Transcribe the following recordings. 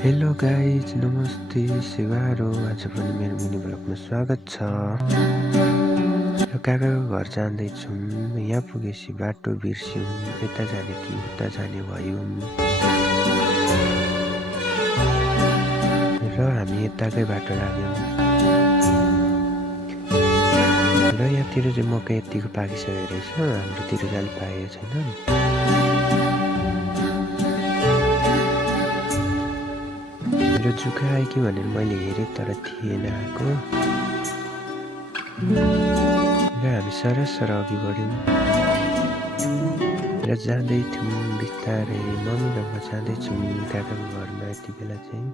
Hello guys, नमस्ते, सेवारो। आज पनि मेरो मिनी ब्लगमा स्वागत छ। र काकाको घर जाँदैछौँ। यहाँ पुगेपछि बाटो बिर्स्यौँ, यता जाने कि उता जाने भयौँ र हामी यताकै बाटो लाग्यौँ। र यहाँतिर चाहिँ मकै यतिको पाकिसकेको रहेछ, हाम्रोतिर चाहिँ अलिक पाएको छैन। मेरो जुका आयो कि भनेर मैले हेरेँ तर थिएन आएको। र हामी सरसर अघि बढ्यौँ र जाँदै थियौँ बिस्तारै। मम्मी र म जाँदैछौँ काकाको घरमा। यति बेला चाहिँ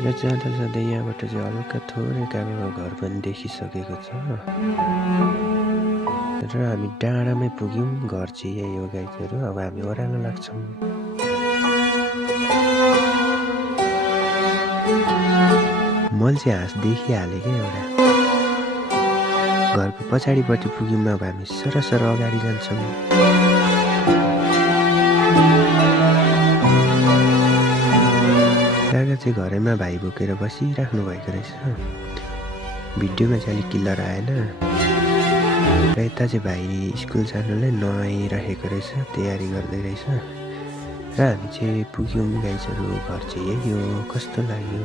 र जाँदा जाँदै यहाँबाट चाहिँ हल्का थोरै काकाको घर पनि देखिसकेको छ। र हामी डाँडामै पुग्यौँ। घर चाहिँ यही हो गाइजहरू। अब हामी ओह्रालो लाग्छौँ। मैले चाहिँ हाँस देखिहालेँ क्या एउटा। घरको पछाडिपट्टि पुग्यौँ। अब हामी सरसर अगाडि जान्छौँ। काका चाहिँ घरैमा भाइ बोकेर बसिराख्नु भएको रहेछ। भिडियोमा चाहिँ अलिक क्लियर आएन। र यता चाहिँ भाइ स्कुल जानुलाई नुहाइरहेको रहेछ, तयारी गर्दै रहेछ। र हामी चाहिँ पुग्यौँ गाइजहरू। घर चाहिँ यही हो। कस्तो लाग्यो?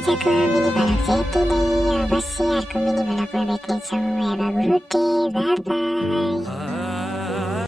आजको मिनी ब्लग चाहिँ यति नै। अवश्य अर्को मिनी ब्लगमा भेट्नेछौँ। Have a good day, bye by.